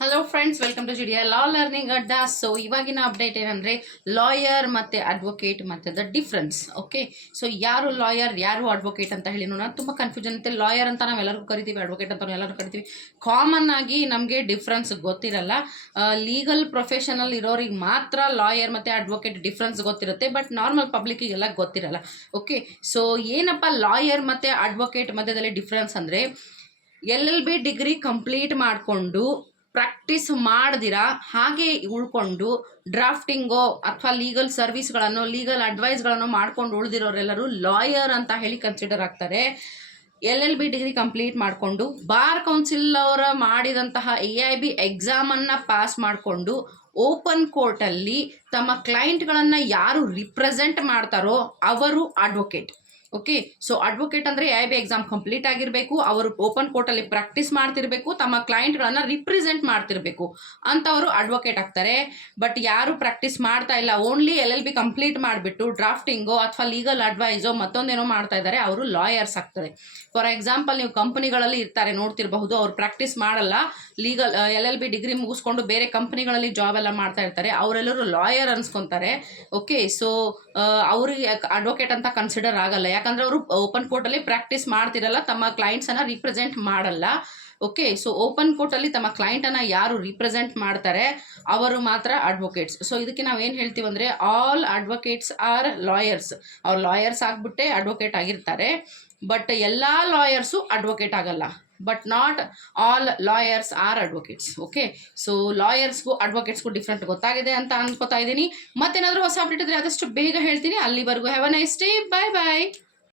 Hello friends, welcome to ಜುಡಿಯಾ law learning ಅಡ್ಡಾ. So ಇವಾಗಿನ ಅಪ್ಡೇಟ್ ಏನಂದರೆ ಲಾಯರ್ ಮತ್ತು ಅಡ್ವೊಕೇಟ್ ಮತ್ತು ದ ಡಿಫ್ರೆನ್ಸ್. ಓಕೆ, ಸೊ ಯಾರು ಲಾಯರ್ ಯಾರು ಅಡ್ವೊಕೇಟ್ ಅಂತ ಹೇಳಿ ನೋಡೋಣ. ತುಂಬ ಕನ್ಫ್ಯೂಷನ್ ಇರುತ್ತೆ. ಲಾಯರ್ ಅಂತ ನಾವು ಎಲ್ಲರಿಗೂ ಕರಿತೀವಿ, ಅಡ್ವೊಕೇಟ್ ಅಂತ ಎಲ್ಲರೂ ಕರಿತೀವಿ. ಕಾಮನ್ ಆಗಿ ನಮಗೆ ಡಿಫ್ರೆನ್ಸ್ ಗೊತ್ತಿರಲ್ಲ. ಲೀಗಲ್ ಪ್ರೊಫೆಷನಲ್ ಇರೋರಿಗೆ ಮಾತ್ರ ಲಾಯರ್ ಮತ್ತು ಅಡ್ವೊಕೇಟ್ ಡಿಫ್ರೆನ್ಸ್ ಗೊತ್ತಿರುತ್ತೆ, ಬಟ್ ನಾರ್ಮಲ್ ಪಬ್ಲಿಕ್ಕಿಗೆಲ್ಲ ಗೊತ್ತಿರಲ್ಲ. ಓಕೆ, ಸೊ ಏನಪ್ಪ ಲಾಯರ್ ಮತ್ತು ಅಡ್ವೊಕೇಟ್ ಮಧ್ಯದಲ್ಲಿ ಡಿಫ್ರೆನ್ಸ್ ಅಂದರೆ, LLB ಡಿಗ್ರಿ ಕಂಪ್ಲೀಟ್ ಮಾಡಿಕೊಂಡು ಪ್ರಾಕ್ಟೀಸ್ ಮಾಡ್ದಿರಾ ಹಾಗೆ ಉಳ್ಕೊಂಡು ಡ್ರಾಫ್ಟಿಂಗೋ ಅಥವಾ ಲೀಗಲ್ ಸರ್ವಿಸ್ಗಳನ್ನು ಲೀಗಲ್ ಅಡ್ವೈಸ್ಗಳನ್ನು ಮಾಡ್ಕೊಂಡು ಉಳಿದಿರೋರೆಲ್ಲರೂ ಲಾಯರ್ ಅಂತ ಹೇಳಿ ಕನ್ಸಿಡರ್ ಆಗ್ತಾರೆ. LLB ಡಿಗ್ರಿ ಕಂಪ್ಲೀಟ್ ಮಾಡಿಕೊಂಡು ಬಾರ್ ಕೌನ್ಸಿಲ್ ಅವರ ಮಾಡಿದಂತಹ AIB ಎಕ್ಸಾಮನ್ನು ಪಾಸ್ ಮಾಡಿಕೊಂಡು ಓಪನ್ ಕೋರ್ಟಲ್ಲಿ ತಮ್ಮ ಕ್ಲೈಂಟ್ಗಳನ್ನು ಯಾರು ರಿಪ್ರೆಸೆಂಟ್ ಮಾಡ್ತಾರೋ ಅವರು ಅಡ್ವೊಕೇಟ್. ಓಕೆ, ಸೊ ಅಡ್ವೊಕೇಟ್ ಅಂದರೆ AIB ಎಕ್ಸಾಮ್ ಕಂಪ್ಲೀಟ್ ಆಗಿರಬೇಕು, ಅವರು ಓಪನ್ ಕೋರ್ಟಲ್ಲಿ ಪ್ರಾಕ್ಟೀಸ್ ಮಾಡ್ತಿರ್ಬೇಕು, ತಮ್ಮ ಕ್ಲೈಂಟ್ಗಳನ್ನು ರಿಪ್ರೆಸೆಂಟ್ ಮಾಡ್ತಿರ್ಬೇಕು, ಅಂಥವರು ಅಡ್ವೊಕೇಟ್ ಆಗ್ತಾರೆ. ಬಟ್ ಯಾರು ಪ್ರಾಕ್ಟೀಸ್ ಮಾಡ್ತಾ ಇಲ್ಲ, ಓನ್ಲಿ LLB ಕಂಪ್ಲೀಟ್ ಮಾಡಿಬಿಟ್ಟು ಡ್ರಾಫ್ಟಿಂಗೋ ಅಥವಾ ಲೀಗಲ್ ಅಡ್ವೈಸೋ ಮತ್ತೊಂದೇನೋ ಮಾಡ್ತಾ ಇದ್ದಾರೆ, ಅವರು ಲಾಯರ್ಸ್ ಆಗ್ತಾರೆ. ಫಾರ್ ಎಕ್ಸಾಂಪಲ್, ನೀವು ಕಂಪನಿಗಳಲ್ಲಿ ಇರ್ತಾರೆ ನೋಡ್ತಿರಬಹುದು, ಅವ್ರು ಪ್ರಾಕ್ಟೀಸ್ ಮಾಡಲ್ಲ, ಲೀಗಲ್ LLB ಡಿಗ್ರಿ ಮುಗಿಸ್ಕೊಂಡು ಬೇರೆ ಕಂಪನಿಗಳಲ್ಲಿ ಜಾಬ್ ಎಲ್ಲ ಮಾಡ್ತಾ ಇರ್ತಾರೆ, ಅವರೆಲ್ಲರೂ ಲಾಯರ್ ಅನ್ಸ್ಕೊತಾರೆ. ಓಕೆ, ಸೊ ಅವ್ರಿಗೆ ಅಡ್ವೊಕೇಟ್ ಅಂತ ಕನ್ಸಿಡರ್ ಆಗಲ್ಲ, ಯಾಕಂದರೆ ಅವರು ಓಪನ್ ಕೋರ್ಟಲ್ಲಿ ಪ್ರಾಕ್ಟೀಸ್ ಮಾಡ್ತಿರಲ್ಲ, ತಮ್ಮ ಕ್ಲೈಂಟ್ಸನ್ನು ರಿಪ್ರೆಸೆಂಟ್ ಮಾಡಲ್ಲ. ಓಕೆ, ಸೊ ಓಪನ್ ಕೋರ್ಟಲ್ಲಿ ತಮ್ಮ ಕ್ಲೈಂಟನ್ನು ಯಾರು ರಿಪ್ರೆಸೆಂಟ್ ಮಾಡ್ತಾರೆ ಅವರು ಮಾತ್ರ ಅಡ್ವೊಕೇಟ್ಸ್. ಸೊ ಇದಕ್ಕೆ ನಾವು ಏನು ಹೇಳ್ತೀವಿ ಅಂದರೆ, ಆಲ್ ಅಡ್ವೊಕೇಟ್ಸ್ ಆರ್ ಲಾಯರ್ಸ್. ಅವ್ರು ಲಾಯರ್ಸ್ ಆಗಿಬಿಟ್ಟೆ ಅಡ್ವೊಕೇಟ್ ಆಗಿರ್ತಾರೆ, ಬಟ್ ಎಲ್ಲ ಲಾಯರ್ಸು ಅಡ್ವೊಕೇಟ್ ಆಗಲ್ಲ. But not all lawyers are advocates. Okay, so ಲಾಯರ್ಸ್ಗೂ ಅಡ್ವೊಕೇಟ್ಸ್ಗೂ ಡಿಫ್ರೆಂಟ್ ಗೊತ್ತಾಗಿದೆ ಅಂತ ಅನ್ಕೋತಾ ಇದ್ದೀನಿ. ಮತ್ತೇನಾದರೂ ಹೊಸ ಅಪ್ಡೇಟ್ ಇದ್ದರೆ ಆದಷ್ಟು ಬೇಗ ಹೇಳ್ತೀನಿ. ಅಲ್ಲಿವರೆಗೂ have a nice day. Bye bye.